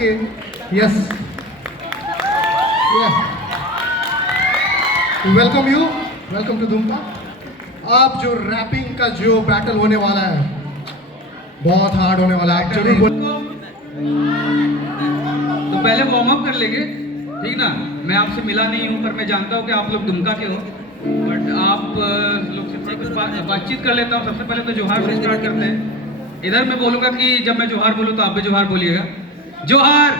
Okay. Yes. Yeah. Welcome you. Welcome to धूमका. अब जो wrapping का जो बैटल होने वाला है बहुत हार्ड होने वाला है. जरूर बोल. तो पहले वार्म अप कर लेंगे, ठीक ना? मैं आपसे मिला नहीं हूँ पर मैं जानता हूँ कि आप लोग दुमका के हो, बट आप लोग से कुछ बातचीत कर लेता हूँ. सबसे पहले तो जोहार से स्टार्ट करते हैं. इधर मैं बोलूँगा कि जब मैं जोहार बोलूँ तो आप भी जोहार बोलिएगा. जोहार,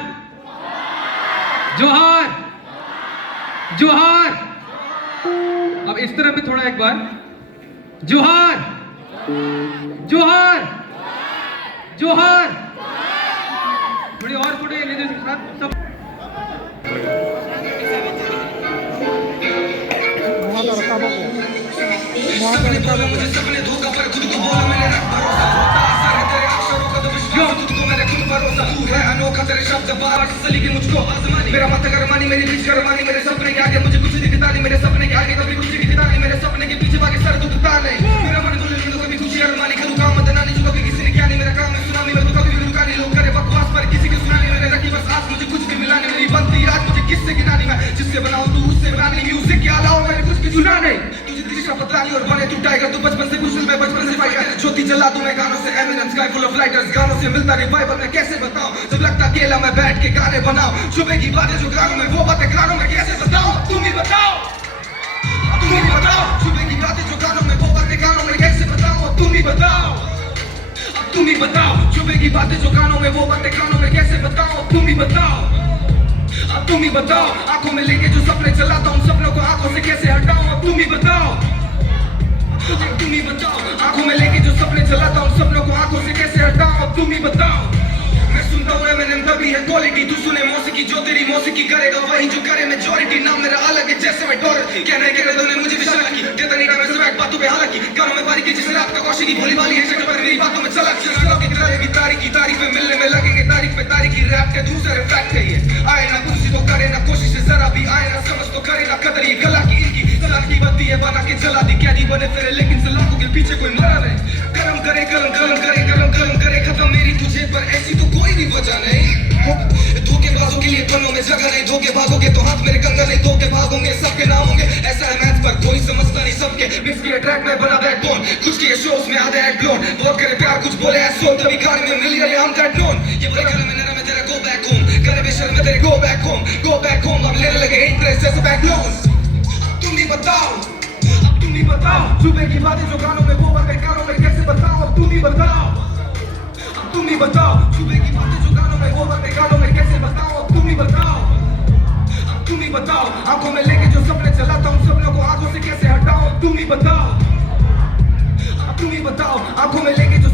जोहार, जोहार. अब इस तरफ भी थोड़ा एक बार. जोहार, जोहार, जोहार. थोड़ी और थोड़ी एनर्जी के साथ सब. सपने धोखा पर खुद को बोला मैंने रख भरोसा होता असर है तेरे अक्षरों का तो विश्वास खुद को मैंने खुद भरोसा तू है अनोखा तेरे शब्द बाहर सली के मुझको आजमानी मेरा मत कर मानी मेरी बीच कर मानी मेरे सपने के आगे मुझे कुछ दिखता नहीं मेरे सपने के आगे कभी कुछ दिखता नहीं मेरे सपने के पीछे बाकी सर दुखता नहीं मेरा मन बोले तो कभी खुशी अरमानी करूँ काम मदना नहीं जो कभी किसी ने किया नहीं मेरा काम है सुनामी में तो कभी भी रुका नहीं लोग करे बकवास पर किसी को सुनानी मैंने रखी बस आज मुझे कुछ भी मिला नहीं मेरी बनती रात मुझे किससे गिनानी मैं जिससे बनाऊं तू उससे बनानी म्यूजिक के अलावा मैंने कुछ भी सुना नहीं पता नहीं और बने तू टाइगर तू बचपन से कुशल मैं बचपन से फाइटर ज्योति जला दूं मैं गानों से eminence sky full of lighters गानों से मिलता रिवाइवल मैं कैसे बताऊं जब लगता अकेला मैं बैठ के गाने बनाऊं सुबह की बातें जो गानों में वो बातें गानों में कैसे बताऊं तुम ही बताओ तुम ही बताओ सुबह की बातें जो गानों में वो बातें गानों में कैसे बताऊं तुम ही बताओ तुम ही बताओ सुबह की बातें जो गानों में वो बातें गानों में कैसे बताऊं तुम ही बताओ अब तुम ही बताओ आंखों में लेके जो सपने चलाता हूँ सपनों को आंखों से कैसे हटाऊं अब तुम ही बताओ तुम ही बताओ आंखों में लेके जो सपने चलाता हूँ सपनों को आंखों से कैसे हटाऊं अब तुम ही बताओ मैं सुनता हूँ एमिनेम तभी है क्वालिटी तू सुने मौसीकी जो तेरी मौसीकी करेगा वही जो करे मेजॉरिटी नाम मेरा अलग है जैसे मैं डोरथी कहना है कि तुमने मुझे विशाल की देता नहीं मैं सिर्फ एक बातों पे हालांकि कानों में बारीकी जिस रात का कौशिकी भोली वाली है शक्ल पर मेरी बातों में चला की करेगी तारीख में मिलने में लगेंगे तारीख पे तारीख की रैप के दूसरे फैक्ट है ये आए ना कुर्सी तो करे ना कोशिश जरा भी आए ना समझ तो करे ना कदर ये कला की इनकी सलाह की बत्ती है बना के जला दी कैदी बने फिरे लेकिन सलाखों के पीछे कोई मरा नहीं कर्म करे कलम कलम करे कलम कलम करे खत्म मेरी तुझे पर ऐसी तो कोई भी वजह नहीं धोखेबाजों के लिए पन्नों में जगह नहीं धोखे भागोगे तो हाथ मेरे कंधा नहीं धोखे भागोगे सबके नाम होंगे ऐसा है मैथ पर कोई समझता नहीं सबके मिक्स किए ट्रैक में बना बैकबोन कुछ किए शोज में आधे एक्ट ब्लोन बहुत करे प्यार कुछ बोले ऐसो तभी गाने में मिल गया हम दैट नोन ये बोले करे मैंने ना मैं तेरा गो बैक होम करे बेशर्म में तेरे गो बैक होम अब लेने लगे इंटरेस्ट जैसे बैक लोन्स तुम ही बताओ सुबह की बातें जो गानों में वो बातें गानों में कैसे बताओ अब तुम ही बताओ सुबह की बातें जो गानों में वो बातें गानों में कैसे बताओ अब तुम ही बताओ आंखों में लेके जो सपने चलाता हूँ सपनों को आंखों से कैसे हटाओ अब तुम ही बताओ आंखों में लेके जो